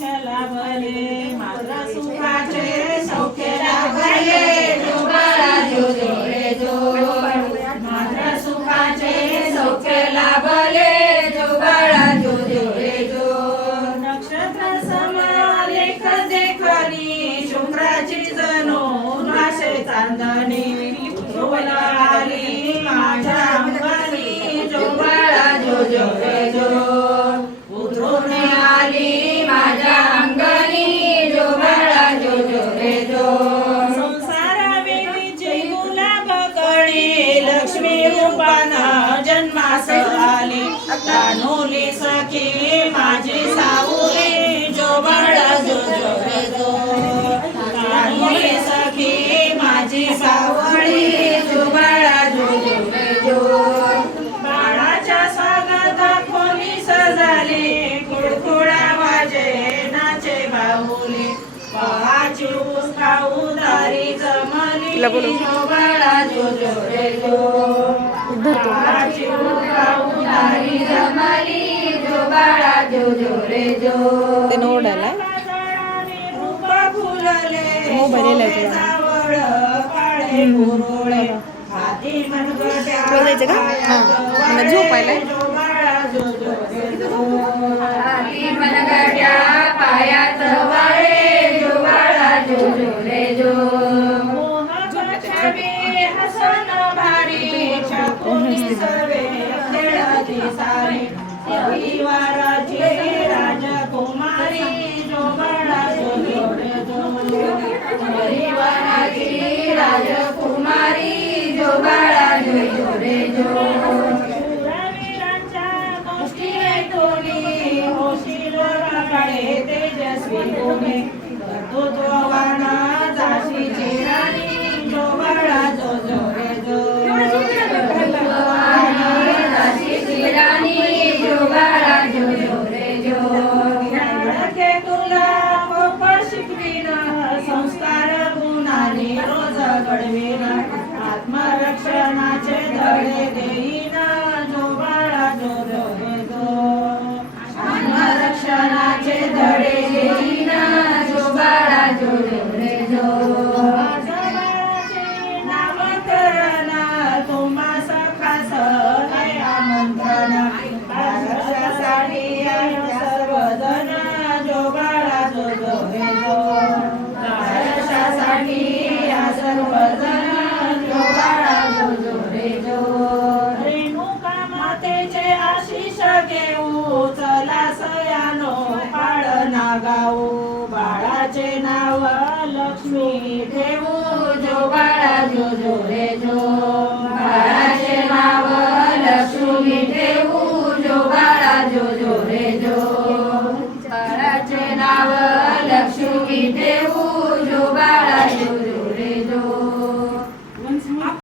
सौख्य लाभले मात्र सुखाचे सौख्य लाभले जो बाळा जो जो रे जो मात्र सुखाचे सौख्य लाभले जो बाळा जो जो रे जो नक्षत्र समालेख देखणी शुक्राची जणू नाशे चांदणी आली माझ्या अंगणी जो बाळा जो जो रे जो उतरून आली माझ्या अंगणी जो बाळा जो जो रे जो संसारावेलीची गुलाब कळी लक्ष्मी रूपानं जन्मास आली तानुली सखी माझी सावली जो बाळा जो जो रे जो तानुली सखी माझी सावली जो बाळा जो जो रे जो बाळाच्या स्वागत खोली सजाली कुळकुळा वाजे नाचे बाहुली पहाची खाऊ दारी जमली जो बाळा जो जो रे जो पहाची खाऊ दारी जमली जो बाळा जो जो रे जो ते नोडाला मोबाईल जावळ काळे गुरोळे हाती मनगट्या हां झोपायला जो बाळा जो जो रे जो हाती मनगट्या पायात वाळे जो बाळा जो जो रे जो मोहक छबी हसन भारी छकुली सवे खेळती सारी परिवाराची राजकुमारी जो बाळा जो जो रे जो परिवाराची राजकुमारी जो बाळा जो जो रे जो शूरवीरांच्या गोष्टी ऐकूनी होशील रागाळे तेजस्वी कोणी कर्तृत्ववान झाशीची राणी जो बाळा जो जो रे जो कर्तृत्ववान झाशीची राणी जो बाळा जो जो रे जो ज्ञानके तुला गोपाळ शिकवीन संस्कार गुणाने रोज घडवीन आत्मरक्षणाचे धडे देईन जो बाळा जो जो रे जो आत्मरक्षणाचे धडे देईन जो बाळा जो जो रे जो